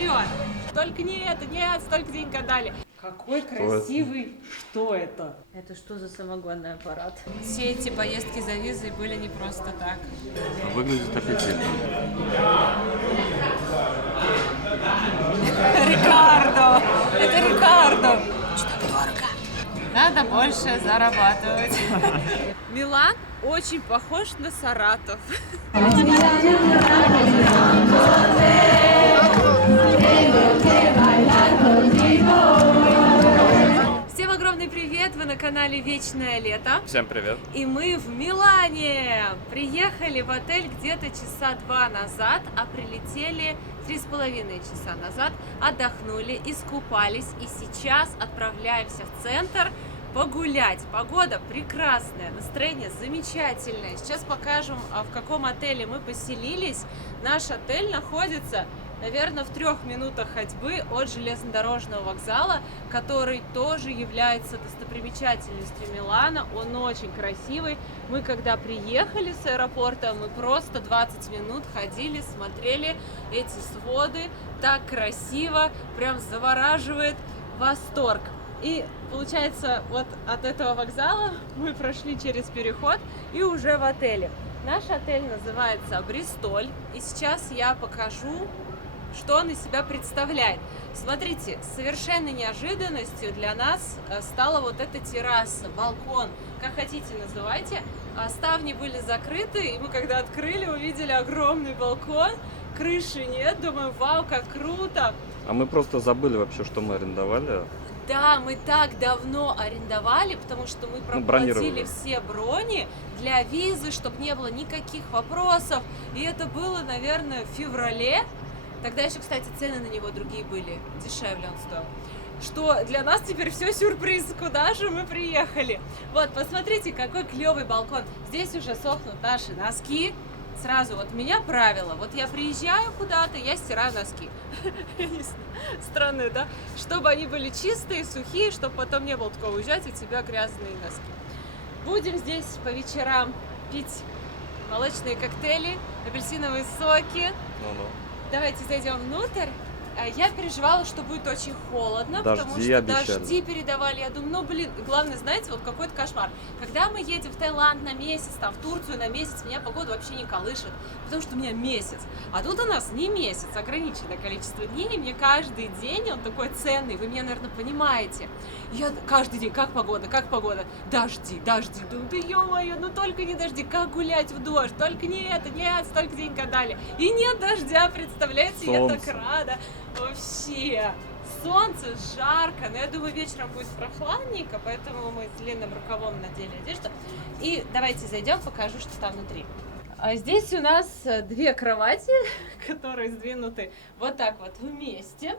вперед! Только не это, нет, столько денег отдали. Какой красивый... Что это? Это что за самогонный аппарат? Все эти поездки за визой были не просто так. Выглядит аппетитно. Рикардо! Это Рикардо! Что дорого? Надо больше зарабатывать. Милан очень похож на Саратов. Всем огромный привет! Вы на канале Вечное Лето. Всем привет. И мы в Милане. Приехали в отель где-то часа 2 назад, а прилетели 3,5 часа назад. Отдохнули, искупались и сейчас отправляемся в центр погулять. Погода прекрасная, настроение замечательное. Сейчас покажем, в каком отеле мы поселились. Наш отель находится, наверное, в 3 минутах ходьбы от железнодорожного вокзала, который тоже является достопримечательностью Милана. Он очень красивый. Мы когда приехали с аэропорта, мы просто 20 минут ходили, смотрели эти своды. Так красиво, прям завораживает, восторг. И получается, вот от этого вокзала мы прошли через переход и уже в отеле. Наш отель называется Бристоль. И сейчас я покажу, что он из себя представляет. Смотрите, совершенно неожиданностью для нас стала вот эта терраса, балкон, как хотите называйте. Ставни были закрыты, и мы когда открыли, увидели огромный балкон, крыши нет, думаю, вау, как круто. А мы просто забыли вообще, что мы арендовали. Да, мы так давно арендовали, потому что мы проплатили все брони для визы, чтобы не было никаких вопросов. И это было, наверное, в феврале. Тогда еще, кстати, цены на него другие были, дешевле он стоил. Что для нас теперь все сюрприз, куда же мы приехали. Вот, посмотрите, какой клевый балкон. Здесь уже сохнут наши носки. Сразу вот у меня правило, вот я приезжаю куда-то, я стираю носки. Странно, да? Чтобы они были чистые, сухие, чтобы потом не было такого, уезжать, у тебя грязные носки. Будем здесь по вечерам пить молочные коктейли, апельсиновые соки. Давайте зайдем внутрь. Я переживала, что будет очень холодно, потому что обещали. Дожди передавали. Я думаю, ну блин, главное, знаете, вот какой-то кошмар. Когда мы едем в Таиланд на месяц, там в Турцию на месяц, меня погода вообще не колышет, потому что у меня месяц. А тут у нас не месяц, ограниченное количество дней, и мне каждый день он такой ценный, вы меня, наверное, понимаете. Я каждый день, как погода, дожди. Думаю, да ё-моё, ну только не дожди, как гулять в дождь, только не это, нет, столько денег отдали. И нет дождя, представляете, Солнце. Я так рада. Вообще, солнце, жарко, но я думаю, вечером будет прохладненько, поэтому мы с длинным рукавом надели одежду. И давайте зайдем, покажу, что там внутри. А здесь у нас 2 кровати, которые сдвинуты вот так вот вместе.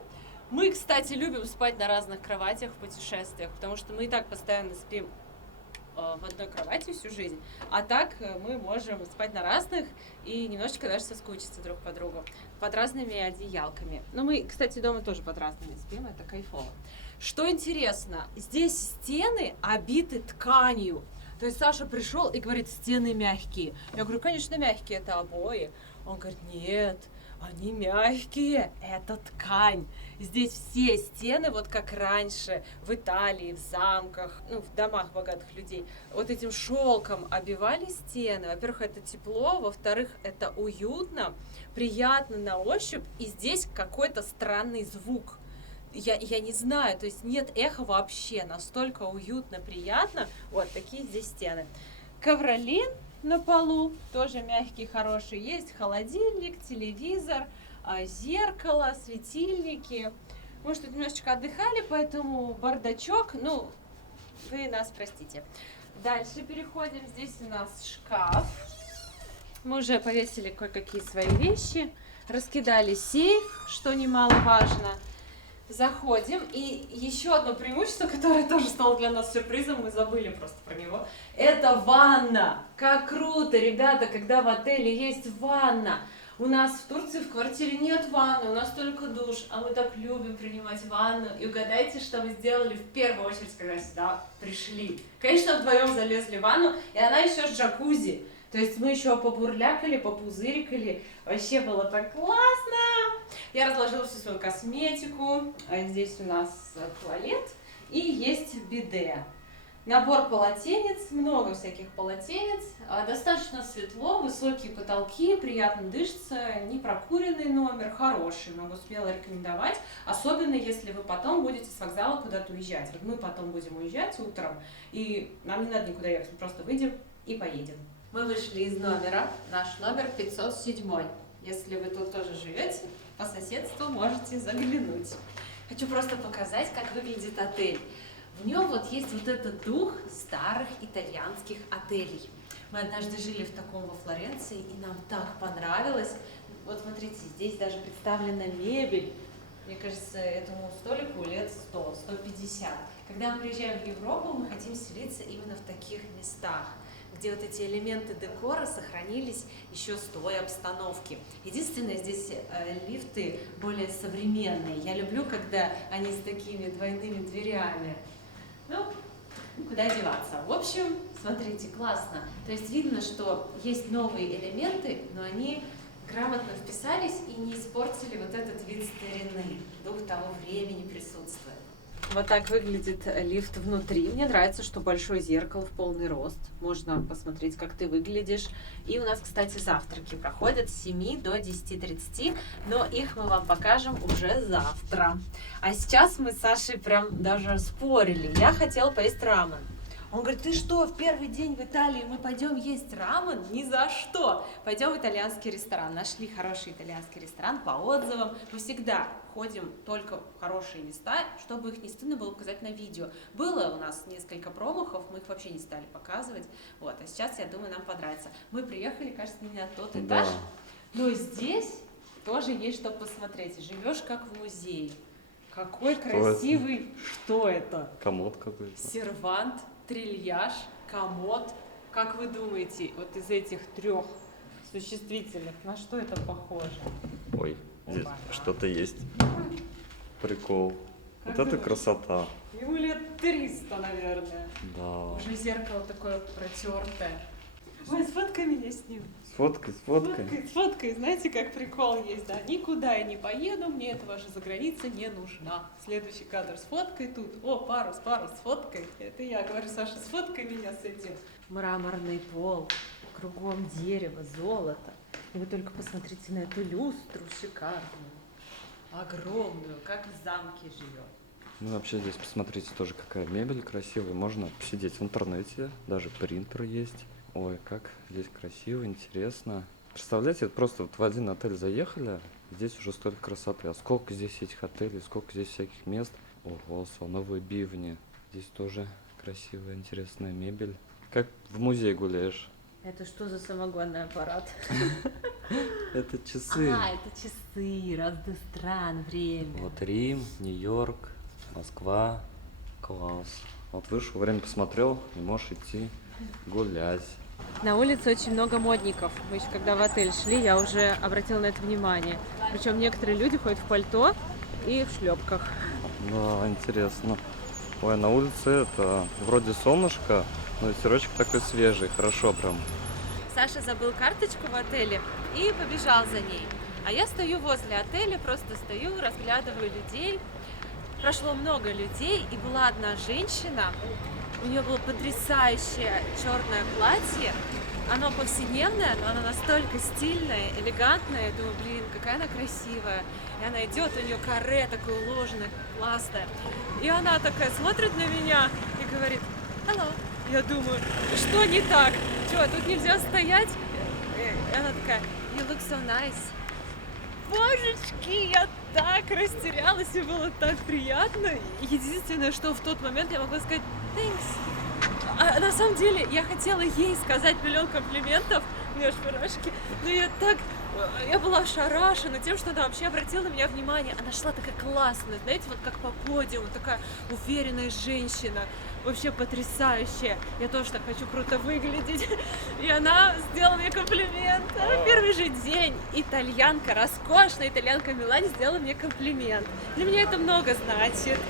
Мы, кстати, любим спать на разных кроватях в путешествиях, потому что мы и так постоянно спим в одной кровати всю жизнь, а так мы можем спать на разных и немножечко даже соскучиться друг по другу под разными одеялками. Но мы, кстати, дома тоже под разными спим, это кайфово. Что интересно, здесь стены обиты тканью. То есть Саша пришел и говорит, стены мягкие. Я говорю, конечно, мягкие, это обои. Он говорит, нет, они мягкие, это ткань. Здесь все стены, вот как раньше, в Италии, в замках, ну, в домах богатых людей, вот этим шелком обивали стены. Во-первых, это тепло, во-вторых, это уютно, приятно на ощупь, и здесь какой-то странный звук. Я не знаю, то есть нет эха вообще, настолько уютно, приятно. Вот такие здесь стены. Ковролин на полу, тоже мягкий, хороший. Есть холодильник, телевизор, зеркало, светильники. Мы что-то немножечко отдыхали, поэтому бардачок, ну, вы нас простите. Дальше переходим. Здесь у нас шкаф. Мы уже повесили кое-какие свои вещи, раскидали сейф, что немаловажно. Заходим, и еще одно преимущество, которое тоже стало для нас сюрпризом, мы забыли просто про него, это ванна. Как круто, ребята, когда в отеле есть ванна. У нас в Турции в квартире нет ванны, у нас только душ, а мы так любим принимать ванну. И угадайте, что мы сделали в первую очередь, когда сюда пришли. Конечно, вдвоем залезли в ванну, и она еще с джакузи. То есть мы еще побурлякали, попузырикали. Вообще было так классно. Я разложила всю свою косметику. Здесь у нас туалет и есть биде. Набор полотенец, много всяких полотенец, достаточно светло, высокие потолки, приятно дышится, не прокуренный номер, хороший, могу смело рекомендовать, особенно если вы потом будете с вокзала куда-то уезжать. Вот мы потом будем уезжать утром, и нам не надо никуда ехать, мы просто выйдем и поедем. Мы вышли из номера, наш номер 507. Если вы тут тоже живете, по соседству можете заглянуть. Хочу просто показать, как выглядит отель. В нем вот есть вот этот дух старых итальянских отелей. Мы однажды жили в таком во Флоренции, и нам так понравилось. Вот смотрите, здесь даже представлена мебель. Мне кажется, этому столику лет 100, 150. Когда мы приезжаем в Европу, мы хотим селиться именно в таких местах, где вот эти элементы декора сохранились еще с той обстановки. Единственное, здесь лифты более современные. Я люблю, когда они с такими двойными дверями. Ну, куда деваться. В общем, смотрите, классно. То есть видно, что есть новые элементы, но они грамотно вписались и не испортили вот этот вид старины. Дух того времени присутствует. Вот так выглядит лифт внутри. Мне нравится, что большое зеркало в полный рост. Можно посмотреть, как ты выглядишь. И у нас, кстати, завтраки проходят с 7 до 10:30, но их мы вам покажем уже завтра. А сейчас мы с Сашей прям даже спорили. Я хотела поесть рамен. Он говорит, ты что, в первый день в Италии мы пойдем есть рамен? Ни за что! Пойдем в итальянский ресторан. Нашли хороший итальянский ресторан по отзывам. Мы всегда ходим только в хорошие места, чтобы их не стыдно было показать на видео. Было у нас несколько промахов, мы их вообще не стали показывать. Вот, а сейчас, я думаю, нам понравится. Мы приехали, кажется, не на тот этаж, но здесь тоже есть что посмотреть. Живешь как в музее. Какой красивый... Что это? Комод какой-то. Сервант, трильяж, комод. Как вы думаете, вот из этих трех существительных, на что это похоже? Ой, здесь Опа. что-то есть. Прикол. Как Вот это думаешь? красота. Ему лет 300, наверное. Да. Уже зеркало такое протертое. Ой, сфоткай меня с ним. Сфоткай. Сфоткай. Знаете, как прикол есть, да? Никуда я не поеду, мне эта ваша заграница не нужна. Следующий кадр, сфоткай тут. О, парус, сфоткай. Это я говорю, Саша, сфоткай меня с этим. Мраморный пол, кругом дерево, золото. И вы только посмотрите на эту люстру шикарную, огромную, как в замке живет. Ну, вообще здесь посмотрите тоже, какая мебель красивая. Можно посидеть в интернете, даже принтер есть. Ой, как здесь красиво, интересно. Представляете, просто вот в один отель заехали, здесь уже столько красоты. А сколько здесь этих отелей, сколько здесь всяких мест. Ого, слоновые бивни. Здесь тоже красивая, интересная мебель. Как в музей гуляешь. Это что за самогонный аппарат? Это часы. Это часы, разных стран, время. Вот Рим, Нью-Йорк, Москва. Класс. Вот вышел, время посмотрел, и можешь идти гулять. На улице очень много модников. Мы еще когда в отель шли, я уже обратила на это внимание. Причем некоторые люди ходят в пальто и в шлепках. Да, интересно. Ой, на улице это вроде солнышко, но ветерочек такой свежий, хорошо прям. Саша забыл карточку в отеле и побежал за ней. А я стою возле отеля, просто стою, разглядываю людей. Прошло много людей, и была одна женщина. У нее было потрясающее черное платье. Оно повседневное, но оно настолько стильное, элегантное. Я думаю, блин, какая она красивая. И она идет, у нее каре такое уложенное, классное. И она такая смотрит на меня и говорит: «Hello». Я думаю, что не так? Что, тут нельзя стоять? И она такая: «You look so nice». Божечки, я так растерялась, и было так приятно. Единственное, что в тот момент я могла сказать thanks. А на самом деле я хотела ей сказать миллион комплиментов, у меня аж мурашки, но я была ошарашена тем, что она вообще обратила на меня внимание. Она шла такая классная, знаете, вот как по подиуму, такая уверенная женщина, вообще потрясающая. Я тоже так хочу круто выглядеть. И она сделала мне комплимент. Первый же день итальянка, роскошная итальянка в Милане сделала мне комплимент. Для меня это много значит.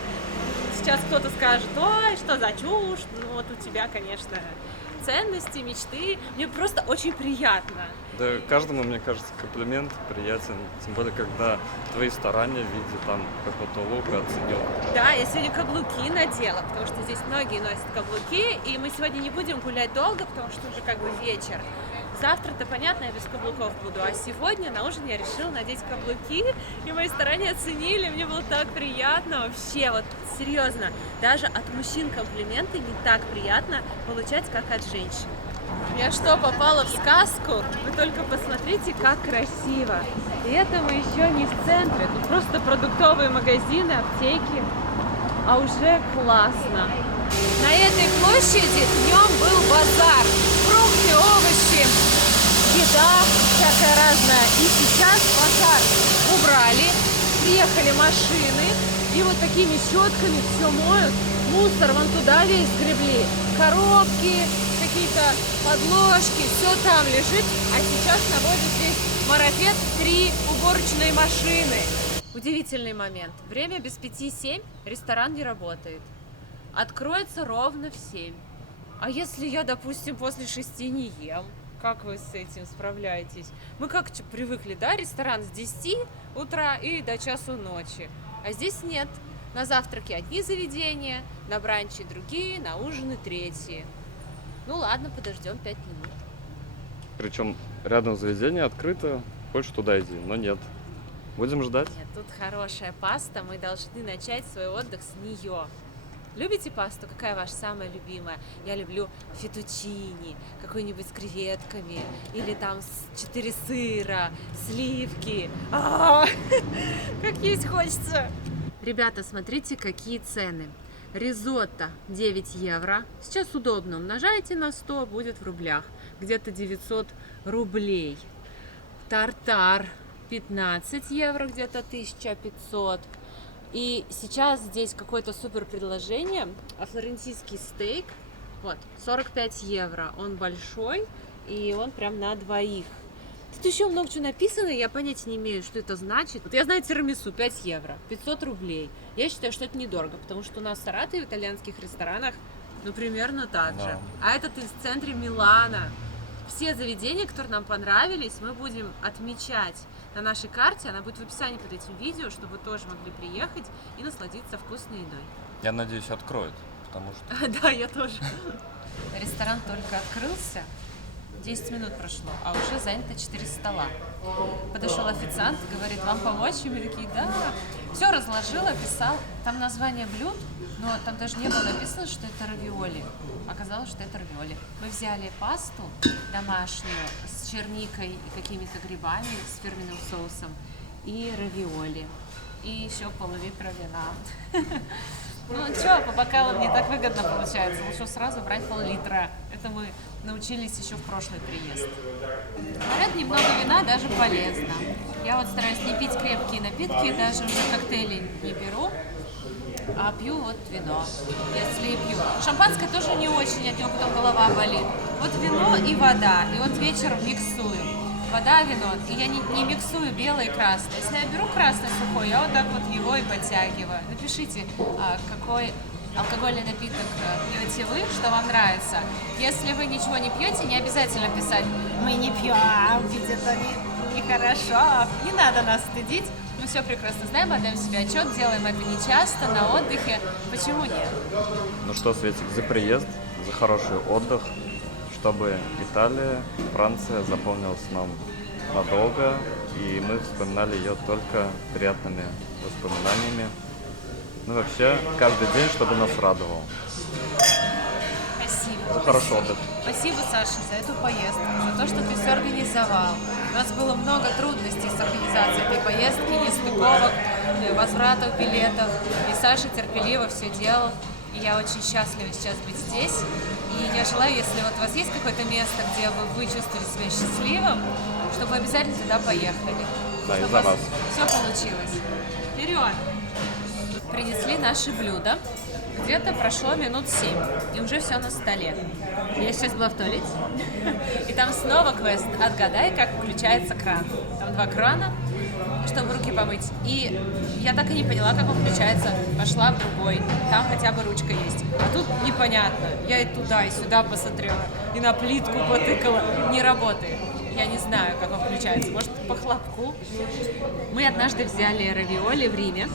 Сейчас кто-то скажет: ой, что за чушь, ну вот у тебя, конечно, ценности, мечты. Мне просто очень приятно. Да, каждому, мне кажется, комплимент приятен, тем более, когда твои старания в виде там какого-то лука оценил. Да, я сегодня каблуки надела, потому что здесь многие носят каблуки, и мы сегодня не будем гулять долго, потому что уже как бы вечер. Завтра-то, понятно, я без каблуков буду, а сегодня на ужин я решила надеть каблуки, и мои старания оценили, мне было так приятно вообще, вот серьезно, даже от мужчин комплименты не так приятно получать, как от женщин. Я что, попала в сказку? Вы только посмотрите, как красиво. И это мы еще не в центре, тут просто продуктовые магазины, аптеки, а уже классно. На этой площади днем был базар, фрукты, овощи, еда всякая разная. И сейчас базар убрали, приехали машины и вот такими щетками все моют. Мусор вон туда весь сгребли, коробки, какие-то подложки, все там лежит. А сейчас наводят здесь марафет 3 уборочные машины. Удивительный момент. Время без 5-7, ресторан не работает. Откроется ровно в 7. А если я, допустим, после 6 не ем? Как вы с этим справляетесь? Мы как привыкли, да, ресторан с 10 утра и до часу ночи. А здесь нет. На завтраки одни заведения, на бранчи другие, на ужины третьи. Ну ладно, подождем 5 минут. Причем рядом заведение открыто, хочешь туда иди, но нет. Будем ждать. Нет, тут хорошая паста, мы должны начать свой отдых с нее. Любите пасту? Какая ваша самая любимая? Я люблю фетучини, какой-нибудь с креветками, или там 4 сыра, сливки. Как есть хочется! Ребята, смотрите, какие цены. Ризотто 9 евро. Сейчас удобно. Умножаете на 100, будет в рублях. Где-то 900 рублей. Тартар 15 евро, где-то 1500. И сейчас здесь какое-то супер предложение. А флорентийский стейк, вот, 45 евро. Он большой, и он прям на двоих. Тут еще много чего написано, я понятия не имею, что это значит. Вот я знаю тирамису 5 евро, 500 рублей. Я считаю, что это недорого, потому что у нас в Саратове в итальянских ресторанах, ну, примерно так же. А этот в центре Милана. Все заведения, которые нам понравились, мы будем отмечать на нашей карте. Она будет в описании под этим видео, чтобы вы тоже могли приехать и насладиться вкусной едой. Я надеюсь, откроют, потому что... Да, я тоже. Ресторан только открылся. 10 минут прошло, а уже занято 4 стола. Подошел официант, говорит, вам помочь? И мы такие, да. Все разложил, описал. Там название блюд, но там даже не было написано, что это равиоли. Оказалось, что это равиоли. Мы взяли пасту домашнюю с черникой и какими-то грибами, с фирменным соусом, и равиоли. И еще пол-литра вина. Ну что, по бокалам не так выгодно получается. Лучше сразу брать пол-литра. Это мы научились еще в прошлый приезд. Говорят, немного вина даже полезно. Я вот стараюсь не пить крепкие напитки, даже уже коктейли не беру, а пью вот вино, если и пью. Шампанское тоже не очень, от него потом голова болит. Вот вино и вода, и вот вечером миксую. Вода, вино, и я не миксую белое и красное. Если я беру красное сухое, я вот так вот его и подтягиваю. Напишите, какой алкогольный напиток пьете вы, что вам нравится. Если вы ничего не пьете, не обязательно писать «мы не пьем, ведь это нехорошо». Не надо нас стыдить. Мы все прекрасно знаем, отдаем себе отчет, делаем это нечасто, на отдыхе. Почему нет? Ну что, Светик, за приезд, за хороший отдых, чтобы Италия, Франция запомнилась нам надолго, и мы вспоминали ее только приятными воспоминаниями. Ну вообще, каждый день, чтобы нас радовал. Спасибо. За хороший отдых. Спасибо, Саша, за эту поездку, за то, что ты все организовал. У нас было много трудностей с организацией этой поездки, нестыковок, возвратов билетов. И Саша терпеливо все делал. И я очень счастлива сейчас быть здесь. И я желаю, если вот у вас есть какое-то место, где вы чувствовали себя счастливым, чтобы вы обязательно туда поехали. Да, чтобы и за вас. Все получилось. Вперед! Принесли наши блюда. Где-то прошло минут 7, и уже все на столе. Я сейчас была в туалете, и там снова квест «Отгадай, как включается кран». Там 2 крана, чтобы руки помыть. И я так и не поняла, как он включается. Пошла в другой, там хотя бы ручка есть. А тут непонятно. Я и туда, и сюда посмотрела, и на плитку потыкала. Не работает. Я не знаю, как он включается. Может, по хлопку? Мы однажды взяли равиоли в Риме.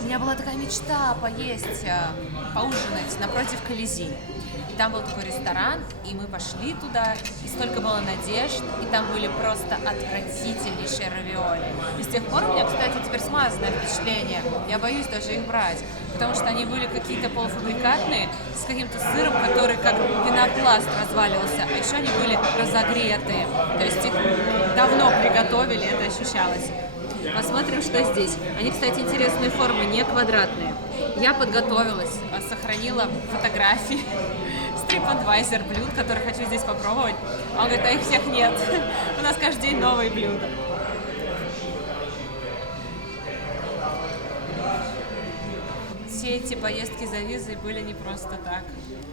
У меня была такая мечта поесть, поужинать напротив Колизей. Там был такой ресторан, и мы пошли туда, и столько было надежд, и там были просто отвратительнейшие равиоли. И с тех пор у меня, кстати, теперь смазанное впечатление. Я боюсь даже их брать, потому что они были какие-то полуфабрикатные, с каким-то сыром, который как пенопласт разваливался, а еще они были разогретые. То есть их давно приготовили, это ощущалось. Посмотрим, что здесь. Они, кстати, интересные формы, не квадратные. Я подготовилась, сохранила фотографии с TripAdvisor блюд, которые хочу здесь попробовать. А он говорит, а их всех нет. У нас каждый день новые блюда. Все эти поездки за визой были не просто так.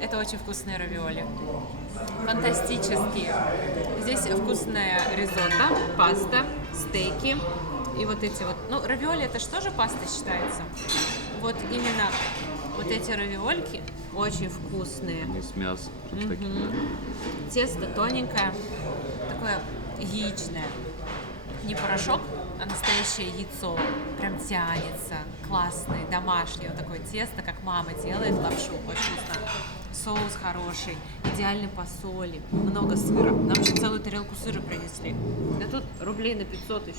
Это очень вкусные равиоли. Фантастические. Здесь вкусная ризотто, паста, стейки. И вот эти вот, ну, равиоли это что же паста считается? Вот именно вот эти равиольки очень вкусные. Они с мясом такие. Тесто тоненькое, такое яичное. Не порошок, а настоящее яйцо. Прям тянется. Классное, домашнее. Вот такое тесто, как мама делает лапшу. Очень вкусно. Соус хороший, идеальный по соли. Много сыра. Нам еще целую тарелку сыра принесли. Да тут рублей на 500 еще.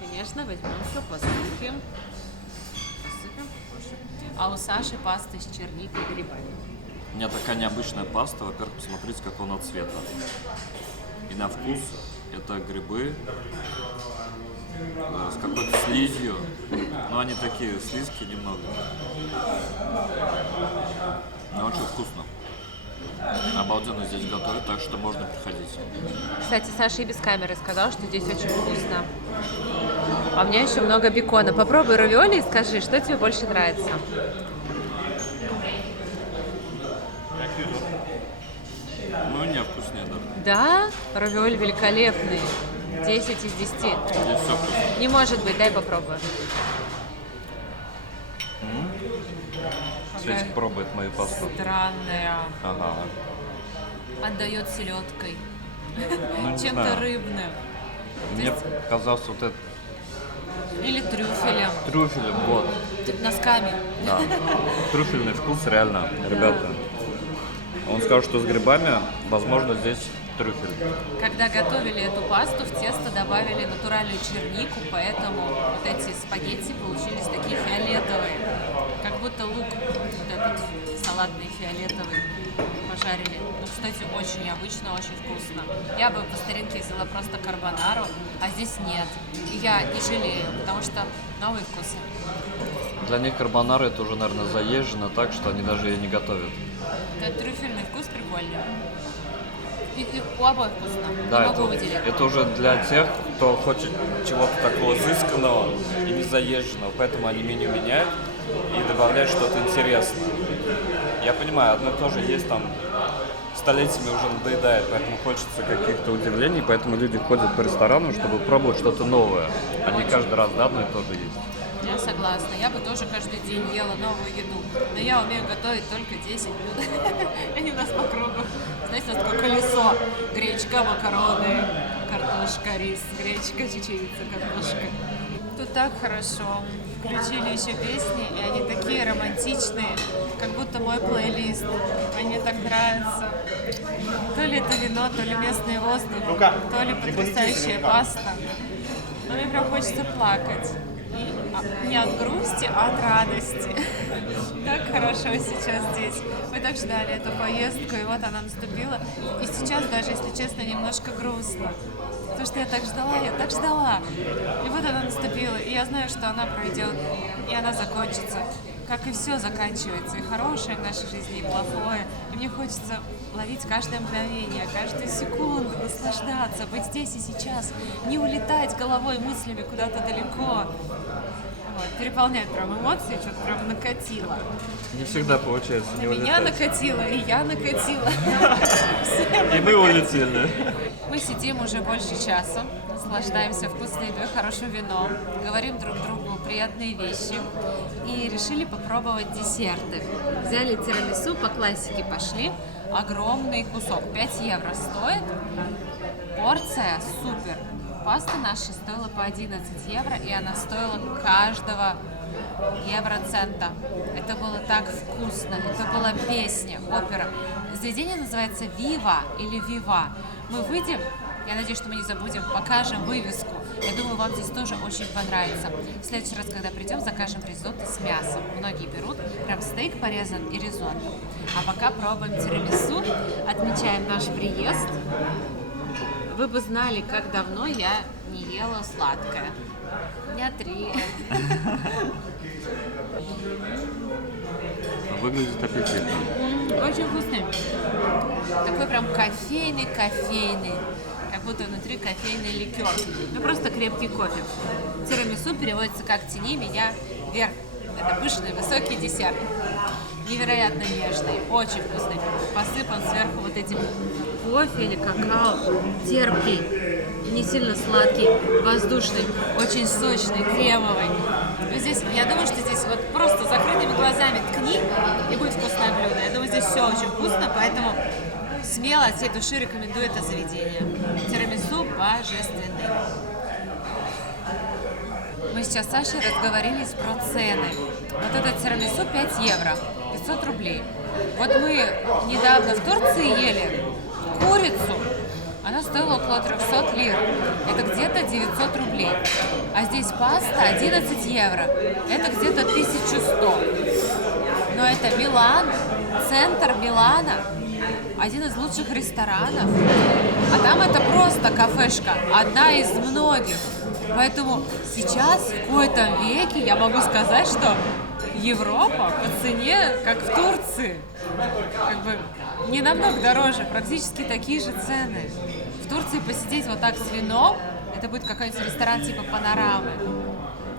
Конечно, возьмем все, посыпем. А у Саши паста с черникой и грибами. У меня такая необычная паста. Во-первых, посмотрите, какого она цвета. И на вкус это грибы с какой-то слизью. Но они такие слизкие немного. Но очень вкусно. Обалденно здесь готовят, так что можно приходить. Кстати, Саша и без камеры сказал, что здесь очень вкусно. А у меня еще много бекона. Попробуй равиоли и скажи, что тебе больше нравится. Ну, не вкуснее даже. Да? Равиоли великолепные. 10 из 10. Здесь все вкусно. Не может быть, дай попробую. Светик пробует мою пасту. Странная. Ага. Отдает селедкой. Ну, не Чем-то знаю. рыбным. Мне казался вот этот Или трюфелем. трюфелем, вот. Носками. Да. Трюфельный вкус, реально, ребята. Он сказал, что с грибами, возможно, здесь трюфель. Когда готовили эту пасту, в тесто добавили натуральную чернику, поэтому вот эти спагетти получились такие фиолетовые. Как будто лук вот этот салатный фиолетовый пожарили. Ну, кстати, очень необычно, очень вкусно. Я бы по старинке взяла просто карбонару, а здесь нет. И я не жалею, потому что новые вкусы. Для них карбонара это уже, наверное, заезжено так, что они даже ее не готовят. Этот трюфельный вкус прикольный. И у обоих вкусно. Да, Не могу выделить. это уже для тех, кто хочет чего-то такого изысканного и не заезженного, поэтому они меню меняют и добавляют что-то интересное. Я понимаю, одно и то же есть там, столетиями уже надоедает, поэтому хочется каких-то удивлений, поэтому люди ходят по ресторанам, чтобы пробовать что-то новое, а не каждый раз, да, одно и то же есть. Я согласна. Я бы тоже каждый день ела новую еду. Но я умею готовить только 10 блюд. Они у нас по кругу. Знаете, у нас такое колесо. Гречка, макароны, картошка, рис, гречка, чечевица, картошка. Тут так хорошо. Включили еще песни, и они такие романтичные, как будто мой плейлист. Они мне так нравятся. То ли это вино, то ли местный воздух, то ли потрясающая паста. Но мне прям хочется плакать. И не от грусти, а от радости. Так хорошо сейчас здесь. Мы так ждали эту поездку, и вот она наступила. И сейчас даже, если честно, немножко грустно. Потому что я так ждала. И вот она наступила, и я знаю, что она пройдет, и она закончится. Как и все заканчивается, и хорошее в нашей жизни, и плохое. И мне хочется ловить каждое мгновение, каждую секунду, наслаждаться, быть здесь и сейчас, не улетать головой мыслями куда-то далеко. Вот, переполняет прям эмоции, что-то прям накатило. Не всегда получается На не меня улетать. накатило, и я накатила. И мы улетели. Мы сидим уже больше часа, наслаждаемся вкусной едой, хорошим вином, говорим друг другу приятные вещи и решили попробовать десерты. Взяли тирамису, по классике пошли, огромный кусок, 5 евро стоит, порция супер. Паста наша стоила по 11 евро, и она стоила каждого евроцента. Это было так вкусно, это была песня, опера. Заведение называется «Вива» или «Вива». Мы выйдем, я надеюсь, что мы не забудем, покажем вывеску. Я думаю, вам здесь тоже очень понравится. В следующий раз, когда придем, закажем ризотто с мясом. Многие берут, прям стейк порезан и ризотто. А пока пробуем тирамису, отмечаем наш приезд. Вы бы знали, как давно я не ела сладкое. Дня 3. Выглядит аппетитно. Очень вкусный. Такой прям кофейный. Как будто внутри кофейный ликер. Ну просто крепкий кофе. Тирамису переводится как «тяни меня вверх». Это пышный, высокий десерт. Невероятно нежный, очень вкусный. Посыпан сверху вот этим кофе или какао. Терпкий, не сильно сладкий, воздушный, очень сочный, кремовый. Но здесь, я думаю, что здесь вот просто закрытыми глазами ткни, и будет вкусное блюдо. Я думаю, здесь все очень вкусно, поэтому смело от всей души рекомендую это заведение. Тирамису божественный. Мы сейчас с Сашей разговорились про цены. Вот этот тирамису 5 евро, 500 рублей. Вот мы недавно в Турции ели курицу, она стоила около 300 лир. Это где-то 900 рублей. А здесь паста 11 евро. Это где-то 1100. Но это Милан, центр Милана, один из лучших ресторанов. А там это просто кафешка, одна из многих. Поэтому сейчас, в кои-то веке, я могу сказать, что Европа по цене, как в Турции. Как бы не намного дороже, практически такие же цены. В Турции посидеть вот так с вином, это будет какой-нибудь ресторан типа «Панорамы»,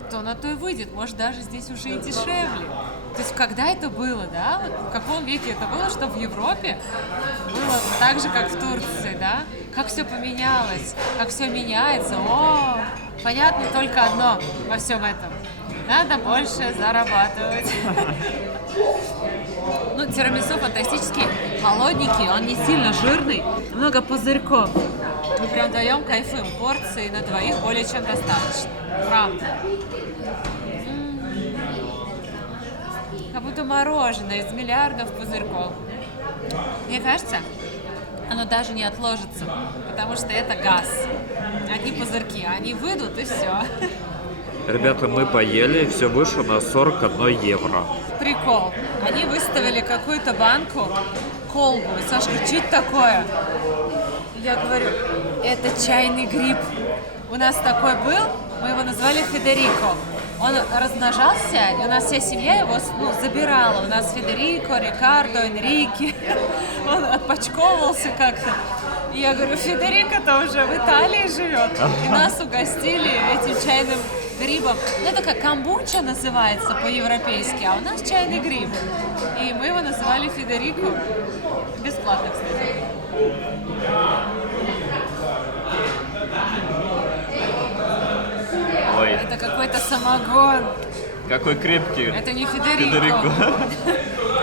то на то и выйдет, может даже здесь уже и дешевле. То есть когда это было, да? Вот в каком веке это было, что в Европе было так же, как в Турции, да? Как все поменялось, как все меняется. О, понятно только одно во всем этом. Надо больше зарабатывать. Ну, тирамису фантастический, холодненький, он не сильно жирный, много пузырьков. Мы прям даем кайфуем, порции на двоих более чем достаточно. Правда. Как будто мороженое из миллиардов пузырьков. Мне кажется, оно даже не отложится, потому что это газ. Одни пузырьки, они выйдут и все. Ребята, мы поели, все вышло на 41 евро. Прикол. Они выставили какую-то банку, колбу. И Саша говорит, что это такое? Я говорю, это чайный гриб. У нас такой был, мы его назвали Федерико. Он размножался, и у нас вся семья его забирала. У нас Федерико, Рикардо, Энрике. Он отпочковывался как-то. И я говорю, Федерико-то уже в Италии живет. И нас угостили этим чайным грибом. Ну, это как камбуча называется по-европейски, а у нас чайный гриб. И мы его называли Федерико. Бесплатно, кстати. Ой, Это какой-то самогон. какой крепкий. Это не Федерико.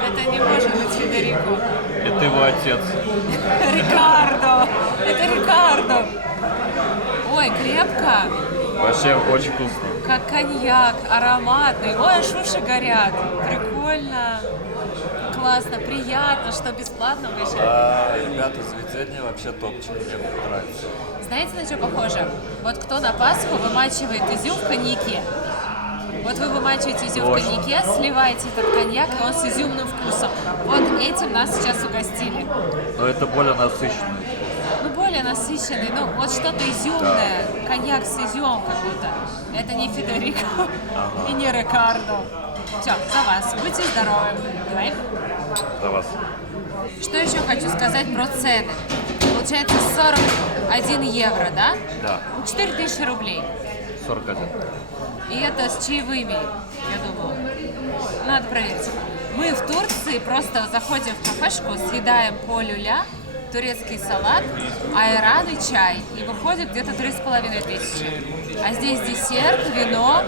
Это не может быть Федерико. Это его отец. Рикардо. Это Рикардо. Ой, крепко. Вообще очень вкусно. Как коньяк, ароматный. Ой, аж уши горят. Прикольно. Классно, приятно, что бесплатно угощают. Ребята, заведение вообще топчик, мне нравится. Знаете, на что похоже? Вот кто на Пасху вымачивает изюм в коньяке. Вот вы вымачиваете изюм в коньяке, сливаете этот коньяк, и он с изюмным вкусом. Вот этим нас сейчас угостили. Но это более насыщенно. Ну, более насыщенный, ну, вот что-то изюмное, коньяк с изюмом как будто. Это не Федерико и не Рикардо. Все, за вас. Будьте здоровы. Давай. За вас. Что еще хочу сказать про цены? Получается 41 евро, да? Да. 4000 рублей. 41. И это с чаевыми, я думаю. Надо проверить. Мы в Турции просто заходим в кафешку, съедаем по люля, турецкий салат, айран и чай. И выходит где-то 3500. А здесь десерт, вино,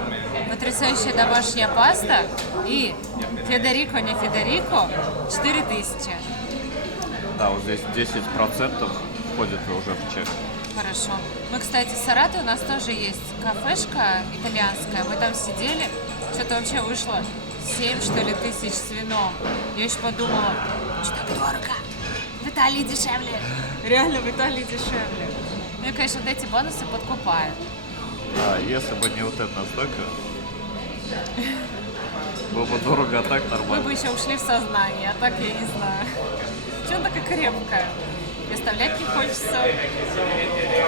потрясающая домашняя паста и Федерико, не Федерико, 4000. Да, вот здесь 10% входит уже в чек. Хорошо. Мы, кстати, в Саратове у нас тоже есть кафешка итальянская. Мы там сидели, что-то вообще вышло 7, что ли, тысяч с вином. Я еще подумала, что так дорого. В Италии дешевле. Реально, в Италии дешевле. Ну и, конечно, вот эти бонусы подкупают. А если бы не вот эта настойка, было бы дорого, а так Мы нормально. бы еще ушли в сознание, а так я не знаю. Что она такая крепкая? И оставлять не хочется.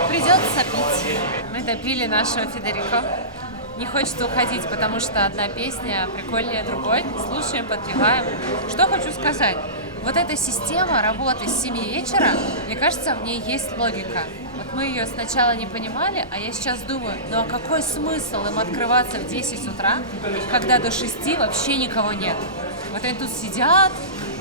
Придется пить. Мы допили нашего Федерико. Не хочется уходить, потому что одна песня прикольнее другой. Слушаем, подпеваем. Что хочу сказать. Вот эта система работы с 7 вечера, мне кажется, в ней есть логика. Вот мы ее сначала не понимали, а я сейчас думаю, ну а какой смысл им открываться в 10 утра, когда до 6 вообще никого нет? Вот они тут сидят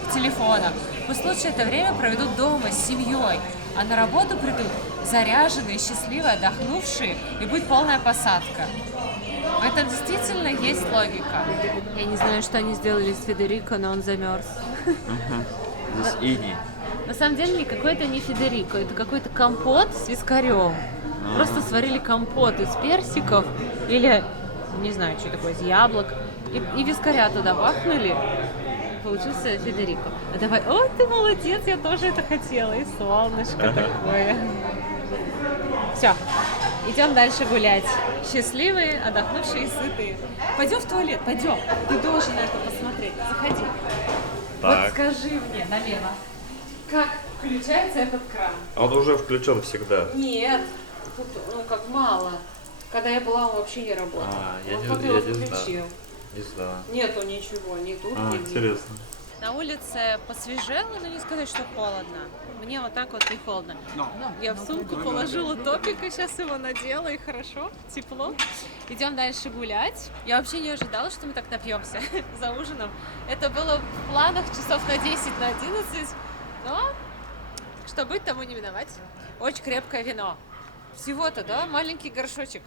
в телефонах. Пусть лучше это время проведут дома с семьей, а на работу придут заряженные, счастливые, отдохнувшие, и будет полная посадка. В этом действительно есть логика. Я не знаю, что они сделали с Федерико, но он замерз. Здесь иней. На самом деле никакой это не Федерико, это какой-то компот с вискарем. Просто сварили компот из персиков или, не знаю, что такое, из яблок. И вискаря туда бахнули. Получился Федерико. А давай, о, ты молодец, я тоже это хотела. И солнышко такое. Все, идем дальше гулять. Счастливые, отдохнувшие и сытые. Пойдем в туалет, пойдем. Ты должен это посмотреть. Заходи. Вот Так. скажи мне налево, как включается этот кран? Он уже включен всегда. Нет, тут, ну как мало. Когда я была, он вообще не работал. я Вот не- как я его не знаю. включил. Не знаю. Нету ничего, ни тут, ни где. Интересно. На улице посвежело, но не сказать, что холодно. Мне вот так вот не холодно. Я в сумку положила топик, и сейчас его надела, и хорошо, тепло. Идем дальше гулять. Я вообще не ожидала, что мы так напьемся за ужином. Это было в планах часов на 10, на 11, но что быть, тому не миновать. Очень крепкое вино. Всего-то, да, маленький горшочек,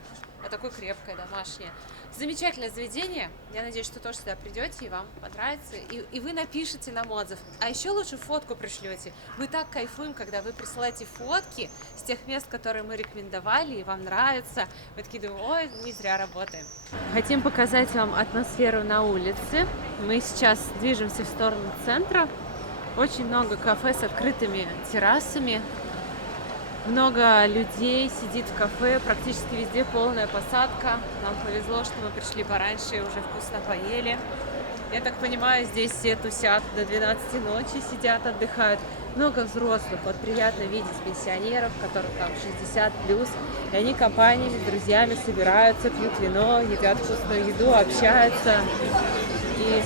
а такое крепкое, домашнее. Замечательное заведение. Я надеюсь, что тоже сюда придете и вам понравится. И вы напишите нам отзыв. А еще лучше фотку пришлете. Мы так кайфуем, когда вы присылаете фотки с тех мест, которые мы рекомендовали, и вам нравится. Вы такие думаете, ой, не зря работаем. Хотим показать вам атмосферу на улице. Мы сейчас движемся в сторону центра. Очень много кафе с открытыми террасами. Много людей сидит в кафе, практически везде полная посадка. Нам повезло, что мы пришли пораньше и уже вкусно поели. Я так понимаю, здесь все тусят до 12 ночи, сидят, отдыхают. Много взрослых, вот приятно видеть пенсионеров, которых там 60 плюс. И они компаниями, с друзьями собираются, пьют вино, едят вкусную еду, общаются. И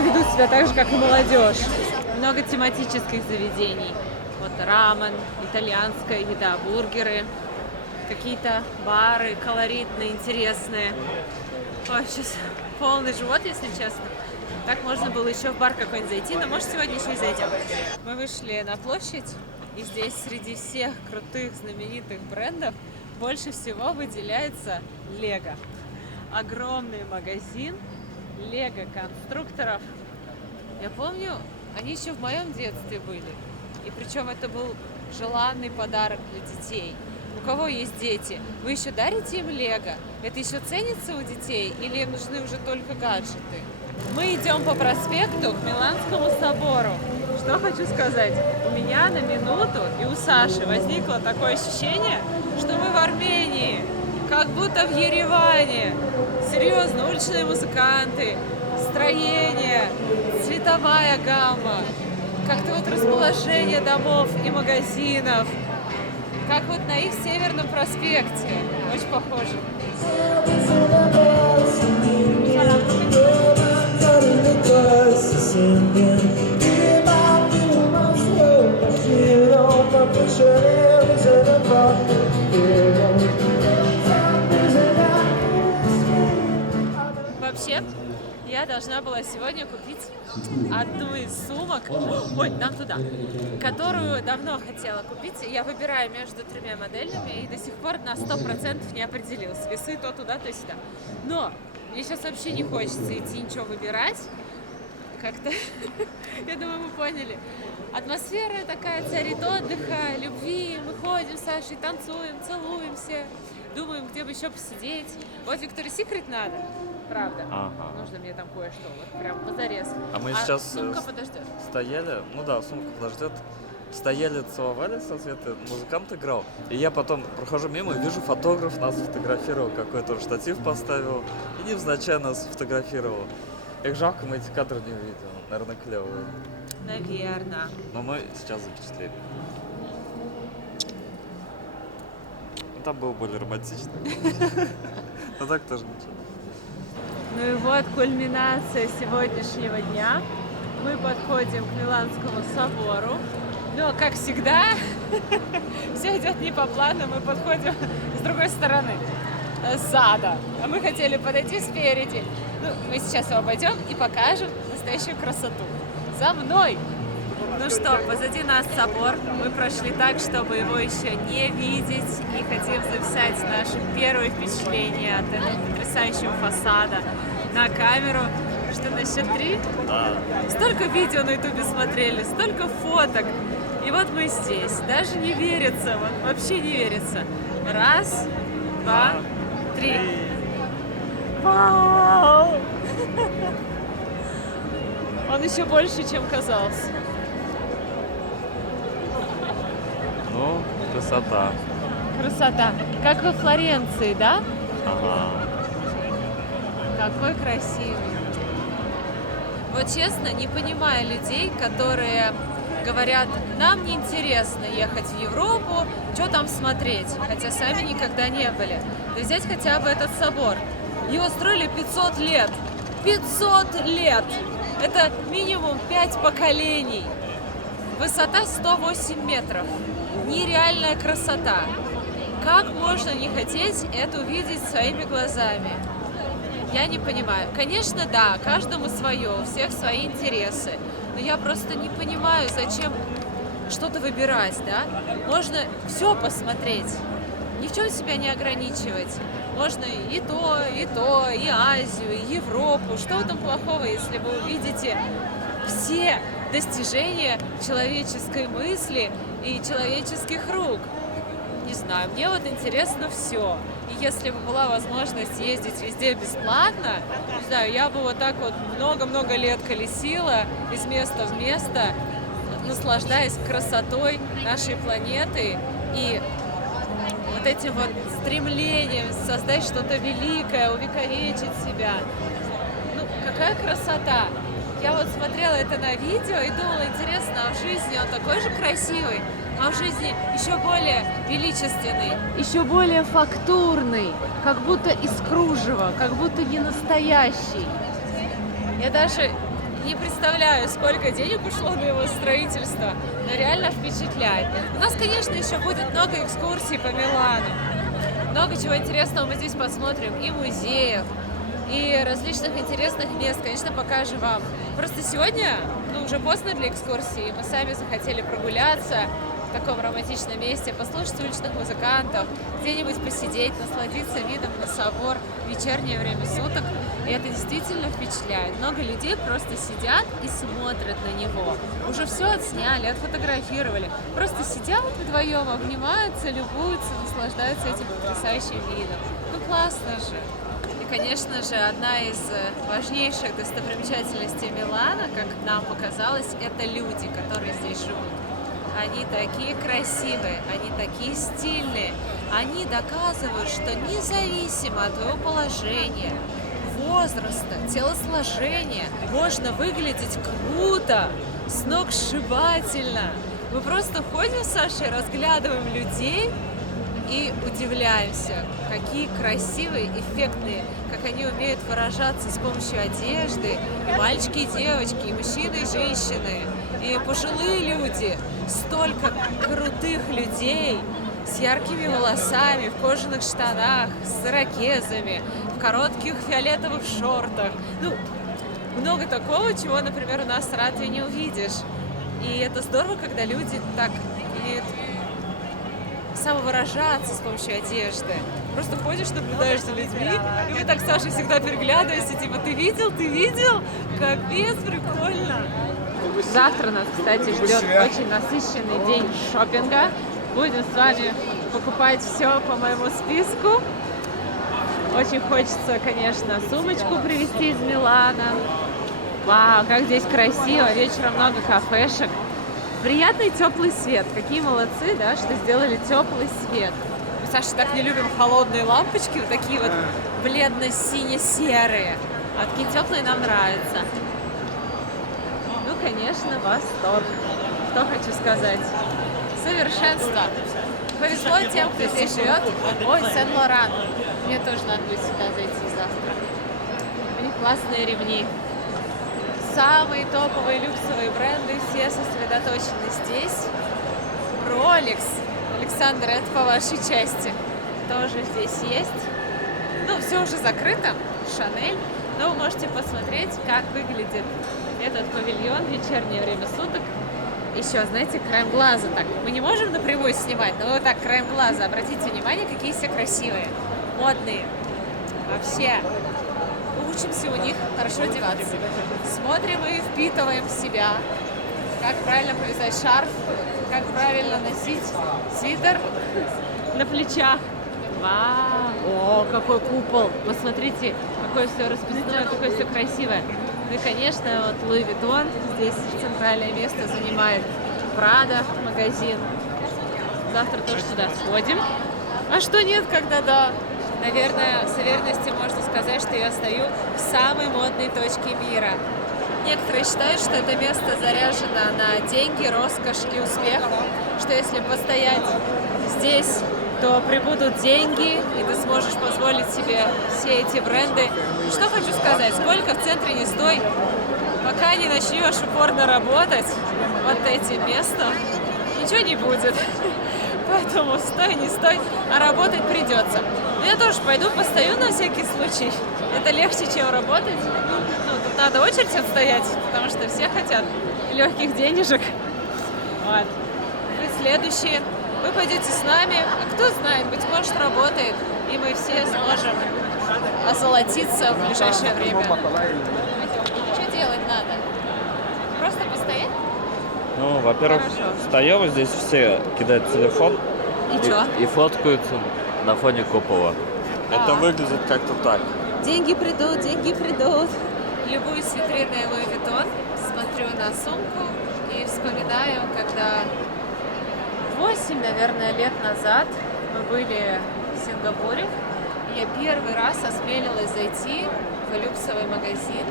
ведут себя так же, как и молодежь. Много тематических заведений. Вот рамен, итальянская еда, бургеры, какие-то бары колоритные, интересные. Ой, сейчас полный живот, если честно. Так можно было еще в бар какой-нибудь зайти, но может сегодня еще и зайдем. Мы вышли на площадь, и здесь среди всех крутых знаменитых брендов больше всего выделяется Лего. Огромный магазин Лего конструкторов. Я помню, они еще в моем детстве были. И причем это был желанный подарок для детей. У кого есть дети, вы еще дарите им лего? Это еще ценится у детей или им нужны уже только гаджеты? Мы идем по проспекту к Миланскому собору. Что хочу сказать? У меня на минуту и у Саши возникло такое ощущение, что мы в Армении, как будто в Ереване. Серьезно, уличные музыканты, строение, цветовая гамма. Как-то вот расположение домов и магазинов, как вот на их Северном проспекте. Очень похоже. вообще, я должна была сегодня купить одну из сумок, ой, нам туда, которую давно хотела купить. Я выбираю между 3 моделями и до сих пор на 100% не определилась. Весы то туда, то сюда. Но мне сейчас вообще не хочется идти ничего выбирать. Как-то, я думаю, мы поняли. Атмосфера такая царит отдыха, любви. Мы ходим с Сашей, танцуем, целуемся, думаем, где бы еще посидеть. Вот Victoria's Secret надо, правда. Ага. Нужно мне там кое-что, вот прям позарез. А мы сейчас сумка подождет. стояли, ну да, сумка подождет. Стояли, целовались со Светой, музыкант играл. И я потом прохожу мимо и вижу, фотограф нас фотографировал, какой-то штатив поставил. И невзначай нас фотографировал. Как жалко, мы эти кадры не увидели. Наверное, клевые. Наверное. Но мы сейчас запечатлели. Там было более романтично. Но так тоже ничего. Ну и вот кульминация сегодняшнего дня. Мы подходим к Миланскому собору. Но, как всегда, все идет не по плану. Мы подходим с другой стороны, сзади. А мы хотели подойти спереди. Ну, мы сейчас его обойдем и покажем настоящую красоту. За мной! Ну что, позади нас собор. Мы прошли так, чтобы его еще не видеть. И хотим записать наши первые впечатления от этого потрясающего фасада на камеру. Что, на счет 3? Да. Столько видео на ютубе смотрели, столько фоток. И вот мы здесь. Даже не верится, вот вообще не верится. 1, 2, 3. Вау! Он еще больше, чем казался. Ну, красота. Красота. Как во Флоренции, да? Ага. Какой красивый. Вот честно, не понимаю людей, которые говорят, нам неинтересно ехать в Европу, что там смотреть, хотя сами никогда не были. Да взять хотя бы этот собор. Его строили 500 лет. 500 лет! Это минимум 5 поколений. Высота 108 метров. Нереальная красота. Как можно не хотеть это увидеть своими глазами? Я не понимаю. Конечно, да, каждому свое, у всех свои интересы. Но я просто не понимаю, зачем что-то выбирать, да? Можно все посмотреть. Ни в чем себя не ограничивать. Можно и то, и Азию, и Европу. Что в этом плохого, если вы увидите все достижения человеческой мысли и человеческих рук? Не знаю, мне вот интересно все. И если бы была возможность ездить везде бесплатно, не знаю, я бы вот так вот много-много лет колесила из места в место, наслаждаясь красотой нашей планеты и вот этим вот стремлением создать что-то великое, увековечить себя. Ну, какая красота! Я вот смотрела это на видео и думала, интересно, а в жизни он такой же красивый, а в жизни еще более величественный, еще более фактурный, как будто из кружева, как будто не настоящий. Я даже не представляю, сколько денег ушло на его строительство, но реально впечатляет. У нас, конечно, еще будет много экскурсий по Милану. Много чего интересного мы здесь посмотрим, и музеев, и различных интересных мест, конечно, покажем вам. Просто сегодня, уже поздно для экскурсии, мы сами захотели прогуляться в таком романтичном месте, послушать уличных музыкантов, где-нибудь посидеть, насладиться видом на собор в вечернее время суток. И это действительно впечатляет. Много людей просто сидят и смотрят на него. Уже все отсняли, отфотографировали. Просто сидят вдвоем, обнимаются, любуются, наслаждаются этим потрясающим видом. Ну классно же. И, конечно же, одна из важнейших достопримечательностей Милана, как нам показалось, это люди, которые здесь живут. Они такие красивые, они такие стильные. Они доказывают, что независимо от твоего положения, возраста, телосложения, можно выглядеть круто, сногсшибательно. Мы просто ходим с Сашей, разглядываем людей и удивляемся, какие красивые, эффектные, как они умеют выражаться с помощью одежды. И мальчики, и девочки, и мужчины, и женщины, и пожилые люди. Столько крутых людей. с яркими волосами, в кожаных штанах, с ирокезами, в коротких фиолетовых шортах. Ну, много такого, чего, например, у нас в Саратове не увидишь. И это здорово, когда люди так умеют самовыражаться с помощью одежды. Просто ходишь, наблюдаешь за людьми, и вы так с Сашей всегда переглядываетесь, типа, ты видел? Капец, прикольно. Завтра нас, кстати, ждет очень насыщенный день шопинга. Будем с вами покупать все по моему списку. Очень хочется, конечно, сумочку привезти из Милана. Вау, как здесь красиво, вечером много кафешек. Приятный теплый свет. Какие молодцы, да, что сделали теплый свет. Мы, Саша, так не любим холодные лампочки, вот такие вот бледно-сине-серые. А такие теплые нам нравятся. Ну, конечно, восторг. Что хочу сказать. Совершенство. Повезло тем, кто здесь живет. Ой, Сен-Лоран. Мне тоже надо будет сюда зайти завтра. У них классные ремни. Самые топовые люксовые бренды, все сосредоточены здесь. Rolex, Александр, это по вашей части, тоже здесь есть. Ну, все уже закрыто, Шанель, но вы можете посмотреть, как выглядит этот павильон в вечернее время суток. Еще, знаете, краем глаза так. Мы не можем напрямую снимать, но вот так, краем глаза. Обратите внимание, какие все красивые, модные. Вообще. Учимся у них хорошо одеваться. Смотрим и впитываем в себя, как правильно повязать шарф, как правильно носить свитер на плечах. Вау! О, какой купол! Посмотрите, какое все расписное, какое все красивое. Ну и, конечно, вот Луи Виттон здесь центральное место занимает. Прада магазин. Завтра тоже сюда сходим. А что нет, когда да? Наверное, с уверенностью можно сказать, что я стою в самой модной точке мира. Некоторые считают, что это место заряжено на деньги, роскошь и успех, что если постоять здесь, то прибудут деньги, и ты сможешь позволить себе все эти бренды. Что хочу сказать, сколько в центре не стой, пока не начнешь упорно работать вот этим местом, ничего не будет. Поэтому стой, не стой, а работать придется. Но я тоже пойду постою на всякий случай. Это легче, чем работать. Ну, тут надо очередь отстоять, потому что все хотят легких денежек. Вот. Вы следующие. Вы пойдете с нами, а кто знает, быть может, работает, и мы все сможем озолотиться в ближайшее время. Что делать надо? Просто постоять? Ну, во-первых, Хорошо. встаем, здесь все кидают телефон И чё? и фоткаются на фоне купола. Это выглядит как-то так. Деньги придут, деньги придут. Любуюсь витриной Луи Виттон, смотрю на сумку и вспоминаю, когда 8, наверное, лет назад мы были в Сингапуре. И я первый раз осмелилась зайти в люксовый магазин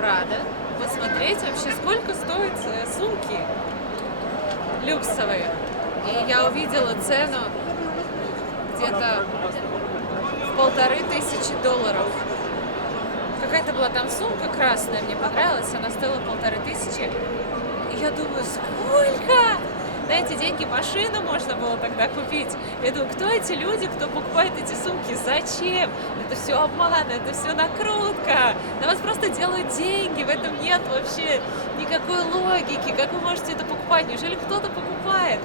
Prada, посмотреть вообще, сколько стоят сумки люксовые. И я увидела цену где-то в $1500. Какая-то была там сумка красная, мне понравилась, она стоила $1500. И я думаю, сколько? На эти деньги машину можно было тогда купить. Я думаю, кто эти люди, кто покупает эти сумки? Зачем? Это все обман, это все накрутка. На вас просто делают деньги, в этом нет вообще никакой логики. Как вы можете это покупать? Неужели кто-то покупает?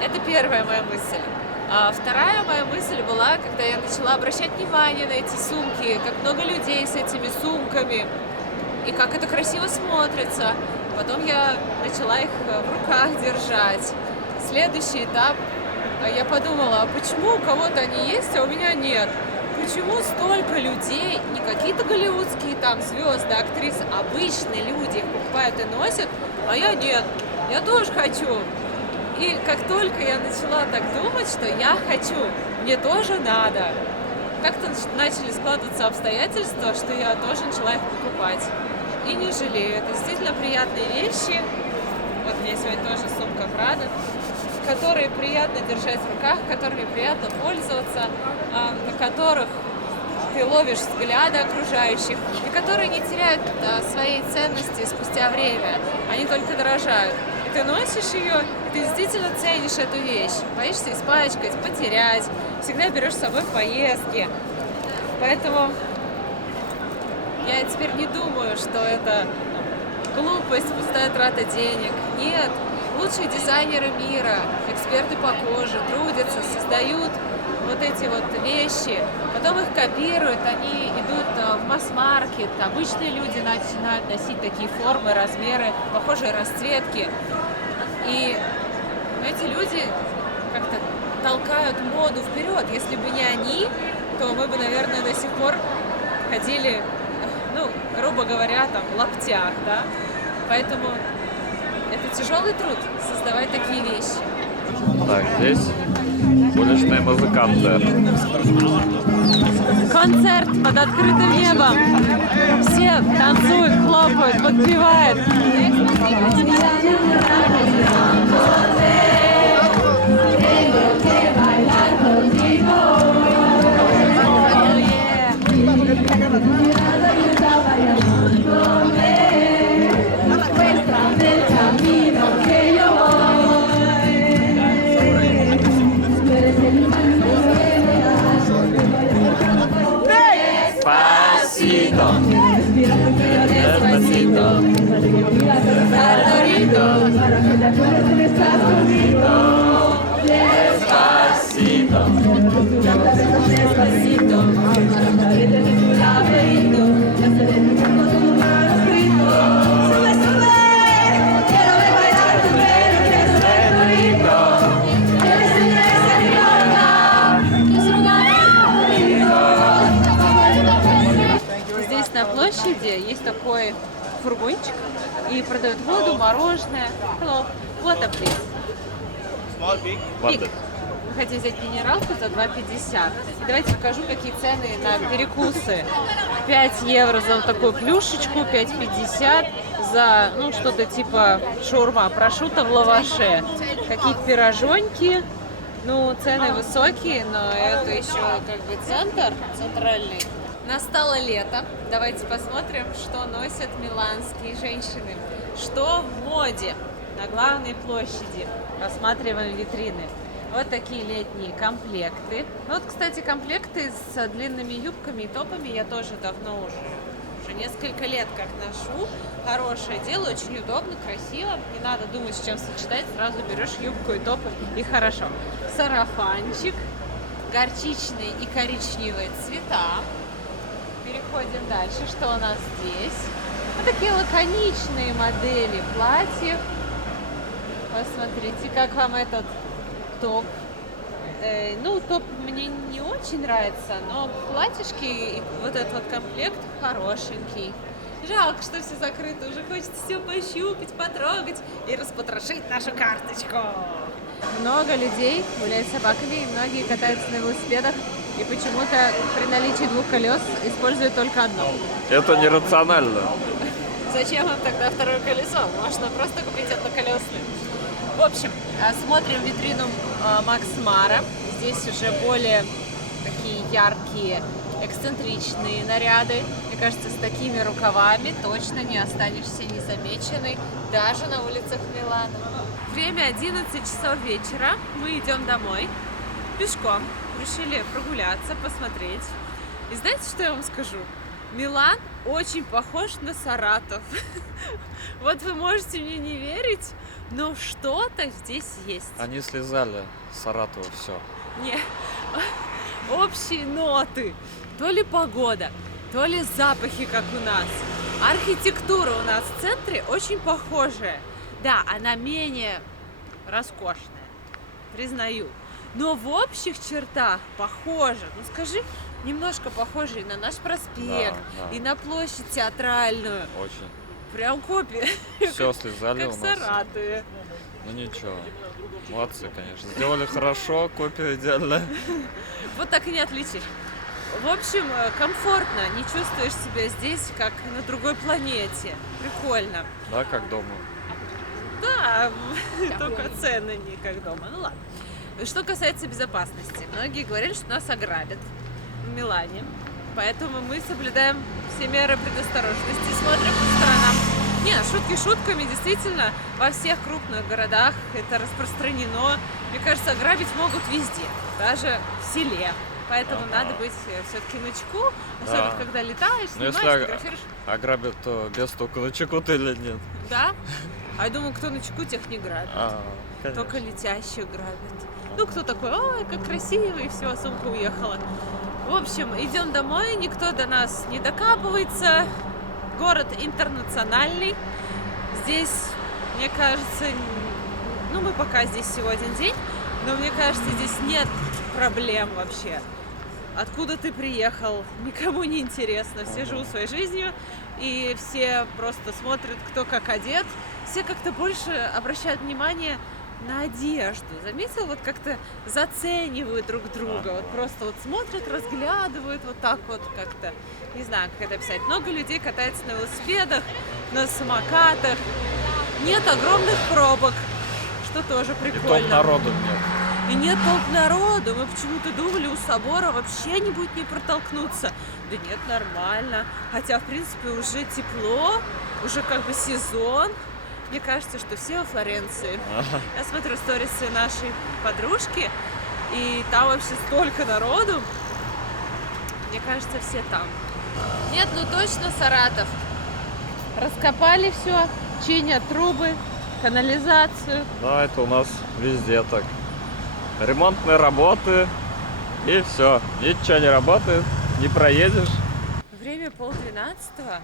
Это первая моя мысль. А вторая моя мысль была, когда я начала обращать внимание на эти сумки, как много людей с этими сумками, и как это красиво смотрится. Потом я начала их в руках держать. Следующий этап, я подумала, а почему у кого-то они есть, а у меня нет? Почему столько людей, не какие-то голливудские там звезды, актрисы, обычные люди их покупают и носят, а я нет, я тоже хочу. И как только я начала так думать, что я хочу, мне тоже надо, как-то начали складываться обстоятельства, что я тоже начала их покупать. И не жалею. Это действительно приятные вещи. Вот у меня сегодня тоже сумка Prada, которые приятно держать в руках, которыми приятно пользоваться, на которых ты ловишь взгляды окружающих, и которые не теряют своей ценности спустя время. Они только дорожают. ты носишь ее, ты действительно ценишь эту вещь. Боишься испачкать, потерять. Всегда берешь с собой в поездки. Поэтому я теперь не думаю, что это глупость, пустая трата денег. Нет, лучшие дизайнеры мира, эксперты по коже трудятся, создают вот эти вот вещи, потом их копируют, они идут в масс-маркет, обычные люди начинают носить такие формы, размеры, похожие расцветки. И эти люди как-то толкают моду вперед. Если бы не они, то мы бы, наверное, до сих пор ходили, ну, грубо говоря, там, в лаптях, да? Поэтому это тяжелый труд создавать такие вещи. Так, здесь уличные музыканты. Концерт под открытым небом. Все танцуют, хлопают, подпевают. Здесь на площади есть такой фургончик и продают воду, мороженое. Hello, water, please. Big. Мы хотим взять минералку за 2,50. Давайте покажу, какие цены на перекусы. 5 евро за вот такую плюшечку, 5,50 за, ну, что-то типа шаурма, прошутто в лаваше. Какие-то пирожонки. Ну, цены высокие, но это еще как бы центральный. Настало лето. Давайте посмотрим, что носят миланские женщины. Что в моде на главной площади. Рассматриваем витрины. Вот такие летние комплекты. Вот, кстати, комплекты с длинными юбками и топами я тоже давно уже несколько лет как ношу. Хорошее дело, очень удобно, красиво. Не надо думать, с чем сочетать. Сразу берешь юбку и топ, и хорошо. Сарафанчик. Горчичные и коричневые цвета. Переходим дальше. Что у нас здесь? Вот такие лаконичные модели платьев. Посмотрите, как вам этот топ. Ну, топ мне не очень нравится, но платьишки и вот этот вот комплект хорошенький. Жалко, что все закрыто. Уже хочется все пощупать, потрогать и распотрошить нашу карточку. Много людей гуляют с собаками, и многие катаются на велосипедах. И почему-то при наличии 2 колес используют только одно. Это нерационально. Зачем им тогда второе колесо? Можно просто купить одноколесное. В общем, смотрим витрину Макс Мара. Здесь уже более такие яркие, эксцентричные наряды. Мне кажется, с такими рукавами точно не останешься незамеченной даже на улицах Милана. Время 11 часов вечера. Мы идем домой пешком. Решили прогуляться, посмотреть. И знаете, что я вам скажу? Милан очень похож на Саратов. Вот вы можете мне не верить, но что-то здесь есть. Они слезали с Саратова, все. Не, общие ноты. То ли погода, то ли запахи, как у нас. Архитектура у нас в центре очень похожая. Да, она менее роскошная, признаю. Но в общих чертах похоже. Ну скажи, немножко похоже и на наш проспект, да. и на площадь театральную. Очень. Прям копия. Все слезали как у в нас. Саратове. Ну ничего. Молодцы, конечно. Сделали хорошо, копия идеальная. Вот так и не отличишь. В общем, комфортно. Не чувствуешь себя здесь, как на другой планете. Прикольно. Да, как дома. Да, только цены не как дома. Ну ладно. Что касается безопасности, многие говорили, что нас ограбят в Милане, поэтому мы соблюдаем все меры предосторожности, смотрим по сторонам. Не, шутки шутками, действительно, во всех крупных городах это распространено. Мне кажется, ограбить могут везде, даже в селе. Поэтому надо быть все-таки начеку, особенно Да. когда летаешь, Ну, снимаешь, если фотографируешь. ограбят, то без толку на чеку-то или нет? Да? А я думаю, кто начеку, тех не грабит. Конечно. Только летящих грабят. Ну, кто такой, ой, как красиво, и все, сумка уехала. В общем, идем домой, никто до нас не докапывается. Город интернациональный. Здесь, мне кажется, ну, мы пока здесь всего один день, но мне кажется, здесь нет проблем вообще. Откуда ты приехал, никому не интересно. Все живут своей жизнью, и все просто смотрят, кто как одет. Все как-то больше обращают внимание на одежду. Заметил, вот как-то заценивают друг друга. Вот просто вот смотрят, разглядывают вот так вот как-то. Не знаю, как это описать. Много людей катается на велосипедах, на самокатах. Нет огромных пробок, что тоже И прикольно. толп народу нет. И нет толп народу. Мы почему-то думали, у собора вообще не будет не протолкнуться. Да нет, нормально. Хотя, в принципе, уже тепло, уже как бы сезон. Мне кажется, что все во Флоренции. Я смотрю сторисы нашей подружки, и там вообще столько народу. Мне кажется, все там. Нет, ну точно Саратов. Раскопали все, чинят трубы, канализацию. Да, это у нас везде так. Ремонтные работы, и все. Ничего не работает, не проедешь. Время 11:30,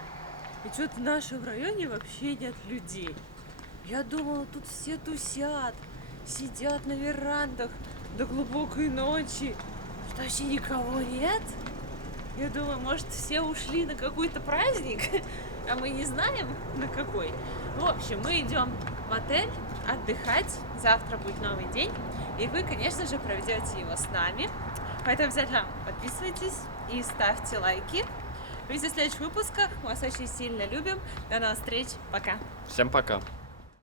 и что-то в нашем районе вообще нет людей. Я думала, тут все тусят, сидят на верандах до глубокой ночи. Что, вообще никого нет? Я думаю, может, все ушли на какой-то праздник, а мы не знаем, на какой. В общем, мы идем в отель отдыхать. Завтра будет новый день, и вы, конечно же, проведете его с нами. Поэтому обязательно подписывайтесь и ставьте лайки. Увидимся в следующих выпусках. Мы вас очень сильно любим. До новых встреч. Пока. Всем пока.